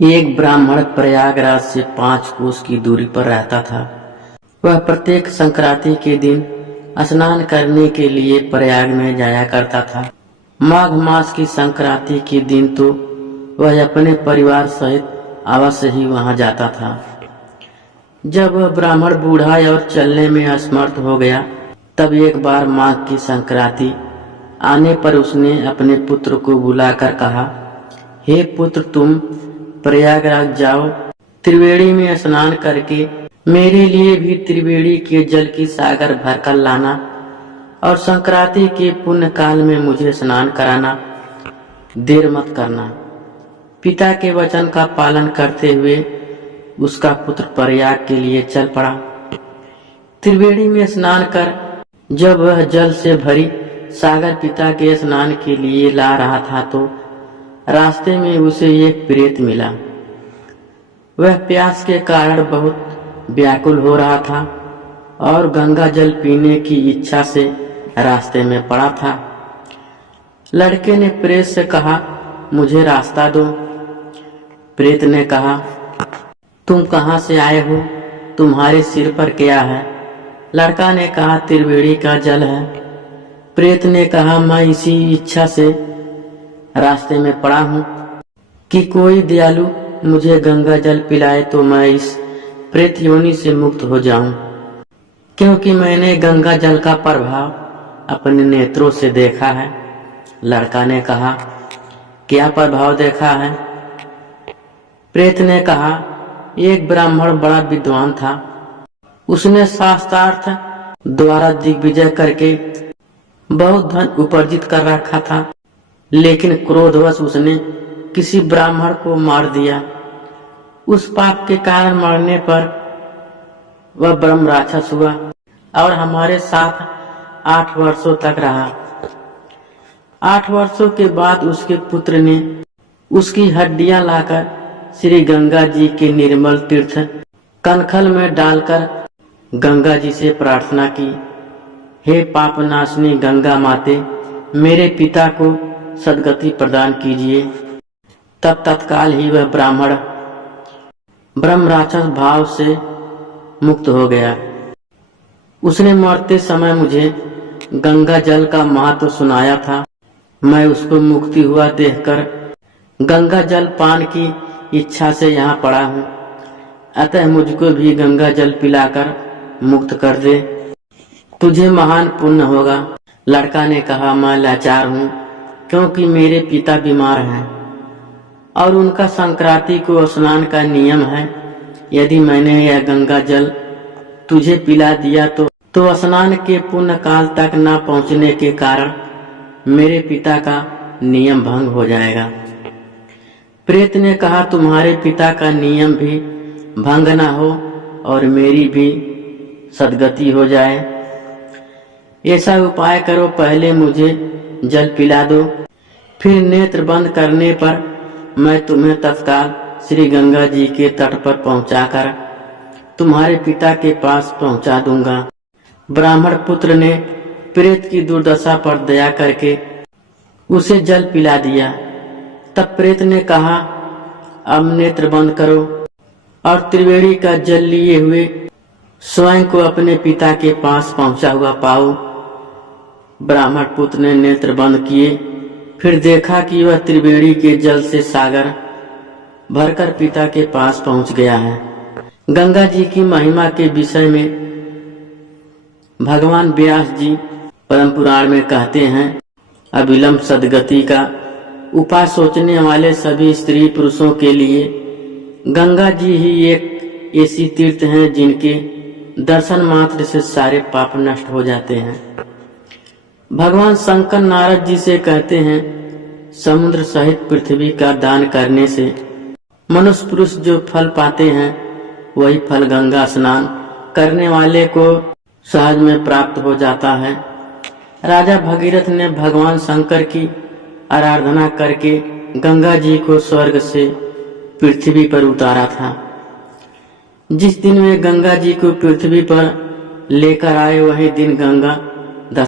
एक ब्राह्मण प्रयागराज से 5 कोस की दूरी पर रहता था। वह प्रत्येक संक्रांति के दिन स्नान करने के लिए प्रयाग में जाया करता था। माघ मास की संक्रांति के दिन तो वह अपने परिवार सहित अवश्य ही वहां जाता था। जब वह ब्राह्मण बूढ़ा और चलने में असमर्थ हो गया, तब एक बार माघ की संक्रांति आने पर उसने अपने पुत्र को बुलाकर कहा, हे पुत्र, तुम प्रयागराज जाओ, त्रिवेणी में स्नान करके मेरे लिए भी त्रिवेणी के जल की सागर भरकर लाना और संक्रांति के पुण्य काल में मुझे स्नान कराना। देर मत करना। पिता के वचन का पालन करते हुए उसका पुत्र प्रयाग के लिए चल पड़ा। त्रिवेणी में स्नान कर जब वह जल से भरी सागर पिता के स्नान के लिए ला रहा था, तो रास्ते में उसे एक प्रेत मिला। वह प्यास के कारण बहुत व्याकुल हो रहा था और गंगा जल पीने की इच्छा से रास्ते में पड़ा था। लड़के ने प्रेत से कहा, मुझे रास्ता दो। प्रेत ने कहा, तुम कहाँ से आए हो? तुम्हारे सिर पर क्या है? लड़का ने कहा, त्रिवेणी का जल है। प्रेत ने कहा, मैं इसी इच्छा से रास्ते में पड़ा हूँ कि कोई दयालु मुझे गंगा जल पिलाए तो मैं इस प्रेत योनि से मुक्त हो जाऊं, क्योंकि मैंने गंगा जल का प्रभाव अपने नेत्रों से देखा है। लड़का ने कहा, क्या प्रभाव देखा है? प्रेत ने कहा, एक ब्राह्मण बड़ा विद्वान था। उसने शास्त्रार्थ द्वारा दिग्विजय करके बहुत धन उपार्जित कर रखा था, लेकिन क्रोधवश उसने किसी ब्राह्मण को मार दिया। उस पाप के कारण मरने पर वह ब्रह्म राक्षस हुआ और हमारे साथ 8 वर्षों तक रहा। 8 वर्षों के बाद उसके पुत्र ने उसकी हड्डियां लाकर श्री गंगा जी के निर्मल तीर्थ कनखल में डालकर गंगा जी से प्रार्थना की, हे पापनाशिनी गंगा माते, मेरे पिता को सद्गति प्रदान कीजिए। तब तत्काल ही वह ब्राह्मण ब्रह्म राक्षस भाव से मुक्त हो गया। उसने मरते समय मुझे गंगा जल का महत्व सुनाया था। मैं उसको मुक्ति हुआ देखकर गंगा जल पान की इच्छा से यहाँ पड़ा हूँ, अतः मुझको भी गंगा जल पिलाकर मुक्त कर दे, तुझे महान पुण्य होगा। लड़का ने कहा, मैं लाचार हूँ, क्योंकि मेरे पिता बीमार हैं और उनका संक्रांति को स्नान का नियम है। यदि मैंने यह गंगा जल तुझे पिला दिया तो स्नान के पुण्य काल तक न पहुँचने के कारण मेरे पिता का नियम भंग हो जाएगा। प्रेत ने कहा, तुम्हारे पिता का नियम भी भंग न हो और मेरी भी सद्गति हो जाए। ऐसा उपाय करो, पहले मुझे जल पिला दो, फिर नेत्र बंद करने पर मैं तुम्हें तत्काल श्री गंगा जी के तट पर पहुंचाकर तुम्हारे पिता के पास पहुंचा दूंगा। ब्राह्मण पुत्र ने प्रेत की दुर्दशा पर दया करके उसे जल पिला दिया। तब प्रेत ने कहा, अब नेत्र बंद करो और त्रिवेणी का जल लिए हुए स्वयं को अपने पिता के पास पहुंचा हुआ पाओ। ब्राह्मण पुत्र ने नेत्र बंद किए, फिर देखा कि वह त्रिवेणी के जल से सागर भरकर पिता के पास पहुंच गया है। गंगा जी की महिमा के विषय में भगवान व्यास जी परम पुराण में कहते हैं, अविलंब सद्गति का उपाय सोचने वाले सभी स्त्री पुरुषों के लिए गंगा जी ही एक ऐसी तीर्थ है जिनके दर्शन मात्र से सारे पाप नष्ट हो जाते हैं। भगवान शंकर नारद जी से कहते हैं, समुद्र सहित पृथ्वी का दान करने से मनुष्य पुरुष जो फल पाते हैं, वही फल गंगा स्नान करने वाले को सहज में प्राप्त हो जाता है। राजा भगीरथ ने भगवान शंकर की आराधना करके गंगा जी को स्वर्ग से पृथ्वी पर उतारा था। जिस दिन वे गंगा जी को पृथ्वी पर लेकर आए, वही दिन गंगा